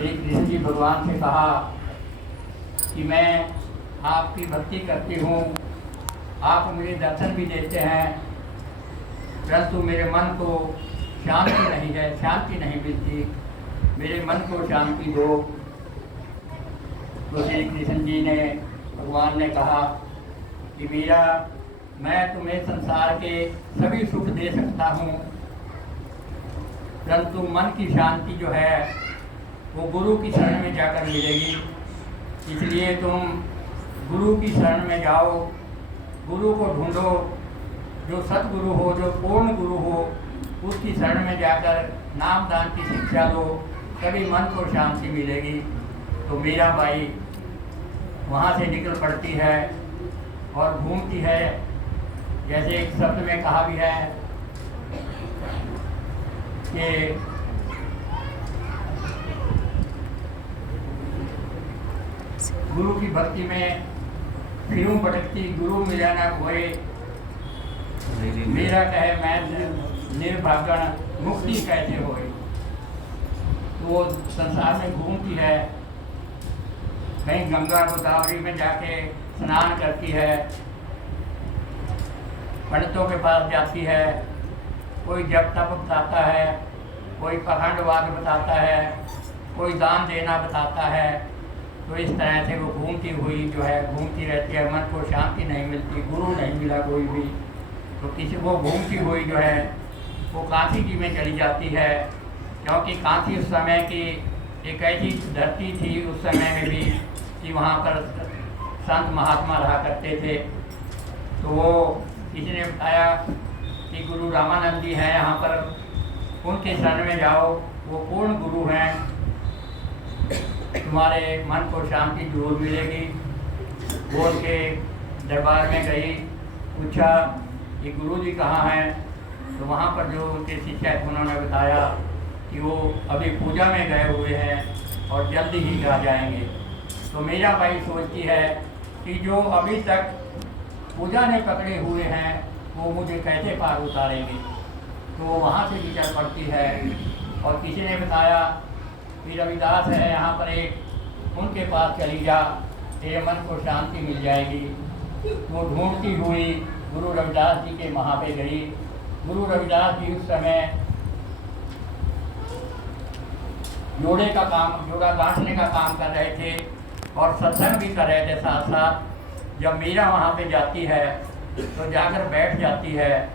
श्री कृष्ण जी भगवान से कहा कि मैं आपकी भक्ति करती हूँ, आप मुझे दर्शन भी देते हैं, परंतु मेरे मन को शांति नहीं है, शांति नहीं मिलती, मेरे मन को शांति दो। तो श्री कृष्ण जी ने भगवान ने कहा कि मीरा, मैं तुम्हें संसार के सभी सुख दे सकता हूँ, परंतु मन की शांति जो है वो गुरु की शरण में जाकर मिलेगी। इसलिए तुम गुरु की शरण में जाओ, गुरु को ढूंढो, जो सतगुरु हो, जो पूर्ण गुरु हो, उसकी शरण में जाकर नाम दान की शिक्षा लो, तभी मन को शांति मिलेगी। तो मीराबाई वहाँ से निकल पड़ती है और घूमती है। जैसे एक शब्द में कहा भी है कि गुरु की भक्ति में फिरूं भटकती, गुरु मिला ना कोई, मेरा कहे मैं निर्भागण मुक्ति कैसे होए। तो वो संसार में घूमती है, कहीं गंगा गोदावरी में जाके स्नान करती है, पंडितों के पास जाती है, कोई जप तप बताता है, कोई पखंडवाद बताता है, कोई दान देना बताता है। तो इस तरह से वो घूमती हुई जो है घूमती रहती है, मन को शांति नहीं मिलती, गुरु नहीं मिला कोई भी। तो किसी वो घूमती हुई जो है वो काशी जी में चली जाती है, क्योंकि काशी उस समय की एक ऐसी धरती थी उस समय में भी कि वहाँ पर संत महात्मा रहा करते थे। तो वो किसी ने बताया कि गुरु रामानंद जी हैं यहाँ पर, उनके शरण में जाओ, वो पूर्ण गुरु हैं, तुम्हारे मन को शांति जरूर मिलेगी। वो उनके दरबार में गई, पूछा कि गुरु जी कहाँ हैं। तो वहाँ पर जो उनके शिक्षक उन्होंने बताया कि वो अभी पूजा में गए हुए हैं और जल्दी ही आ जाएंगे। तो मीराबाई सोचती है कि जो अभी तक पूजा ने पकड़े हुए हैं वो मुझे कैसे पार उतारेंगे। तो वो वहाँ से निकल पड़ती है। और किसी ने बताया कि रविदास है यहाँ पर एक, उनके पास चली जा, तेरे मन को शांति मिल जाएगी। वो ढूंढती हुई गुरु रविदास जी के वहाँ पे गई। गुरु रविदास जी उस समय जोड़ा गांठने का काम कर रहे थे और सत्संग भी कर रहे थे साथ साथ। जब मीरा वहाँ पे जाती है तो जाकर बैठ जाती है,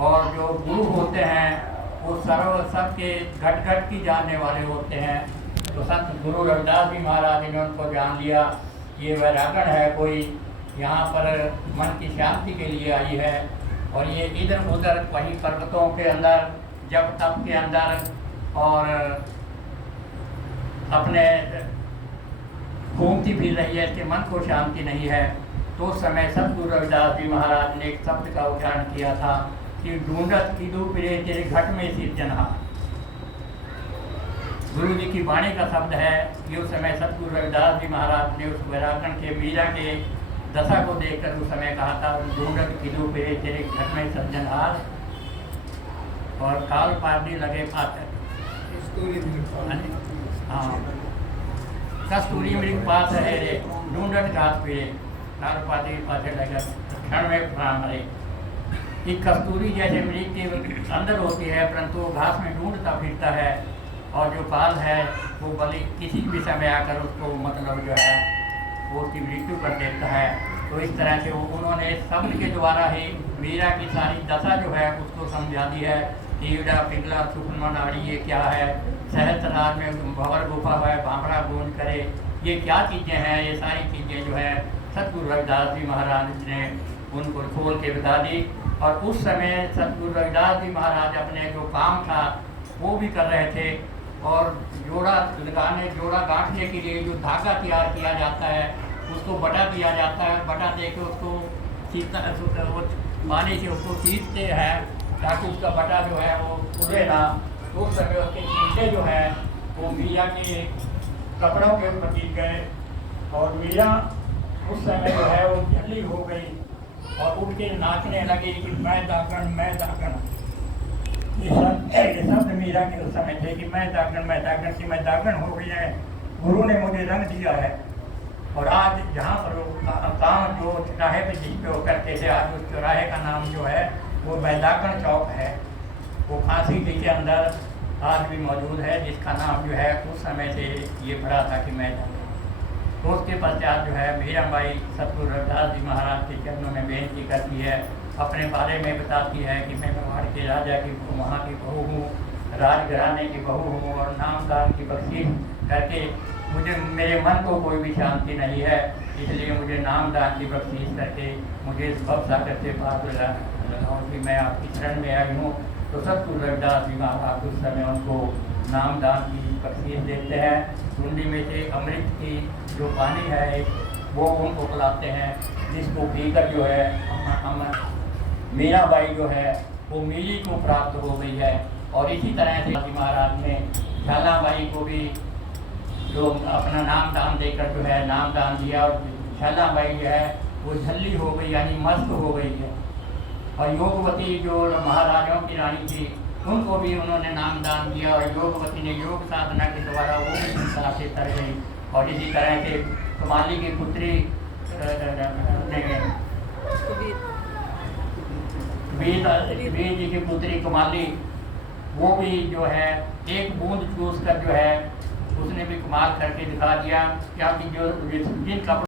और जो गुरु होते हैं वो सबके घट घट की जानने वाले होते हैं। तो संत गुरु रविदास जी महाराज ने उनको जान लिया, ये वैरागण है कोई, यहाँ पर मन की शांति के लिए आई है, और ये इधर उधर वहीं पर्वतों के अंदर जप तप के अंदर और अपने घूमती फिर रही है, इसके मन को शांति नहीं है। तो उस समय सतगुरु रविदास जी महाराज ने एक शब्द का उच्चारण किया था कि ढूंढत कीधु फिरे तेरे घट में सिरजनहार। गुरु जी की वाणी का शब्द है कि उस समय सतगुरु रविदास जी महाराज ने उस वैरागण के मीरा के दशा को देखकर उस समय कहा था, ढूंढत कीधु फिरे तेरे घट में सिरजनहार, और काल पारनी लगे पात्र। हाँ, कस्तूरी मृग पास है रे, ढूंढत घास फिरे, काल पारनी पासे लगे क्षण में प्राण मरे। कि कस्तूरी जैसे मृग के अंदर होती है, परंतु वो घास में ढूंढता फिरता है, और जो काल है वो बलि किसी भी समय आकर उसको मतलब जो है वो उसकी मृत्यु कर देता है। तो इस तरह से उन्होंने शब्द के द्वारा ही मीरा की सारी दशा जो है उसको समझा दी है। कीड़ा पिघला सुखन नाड़ी ये क्या है, सहस्त्रार में भंवर गुफा है, भांभड़ा गूंज करे, ये क्या चीज़ें हैं। ये सारी चीज़ें जो है सतगुरु रविदास जी महाराज ने उनको खोल के बता दी। और उस समय सतगुरु रविदास जी महाराज अपने जो काम था वो भी कर रहे थे, और जोड़ा गांठने के लिए जो धागा तैयार किया जाता है उसको बटा दिया जाता है। बटा दे के उसको पानी से उसको सींचते हैं ताकि उसका बटा जो है वो उड़े ना। तो उस समय उसके चीज़ें जो है वो मीरा के कपड़ों के ऊपर गिर गए, और मीरा उस समय जो है वो झल्ली हो गई और उठ के नाचने लगी कि मैं दागन मैं दागन। ये शब्द मीरा के उस समय थे कि मैं दागन की मैं दागन हो गई है, गुरु ने मुझे रंग दिया है। और आज जहाँ पर काम जो चौराहे पे जिस पे वो करते थे, आज उस चौराहे का नाम जो है वो बैदागन चौक है। वो फांसी जी के अंदर आज भी मौजूद है, जिसका नाम जो है उस समय से ये पड़ा था कि मैं दागन। तो उसके पश्चात जो है मीराबाई सतगुरु रविदास जी महाराज के चरणों में बेनती करती है, अपने बारे में बताती है कि मैं मेवाड़ के राजा की वहाँ की बहू हूँ, राजघराने की बहू हूँ और नामदान की बख्शीश करके मुझे मेरे मन को कोई भी शांति नहीं है, इसलिए मुझे नामदान की बख्शीश करके मुझे भव सागर से पार लगाओ कि मैं आपकी शरण में आई हूँ। तो सतगुरु रविदास जी महाराज उस समय उनको नामदान की बख्शीश देते हैं। कुंडी में से अमृत की जो पानी है वो उनको पिलाते हैं, जिसको पीकर जो है हम मीराबाई जो है वो मिली को प्राप्त हो गई है। और इसी तरह से महाराज ने झालाबाई को भी जो अपना नाम दान देकर जो है नाम दान दिया, और झालाबाई जो है वो झल्ली हो गई यानी मस्त हो गई है। और योगवती जो महाराजाओं की रानी थी उनको भी उन्होंने नाम दान दिया, और योगवती ने योग साधना के द्वारा वो भी संसार से तर गई। और इसी तरह से कमाली की पुत्री वीर जी की पुत्री कमाली, वो भी जो है एक बूंद चूस कर जो है उसने भी कमाल करके दिखा दिया, क्या कि जो जिन कपड़ों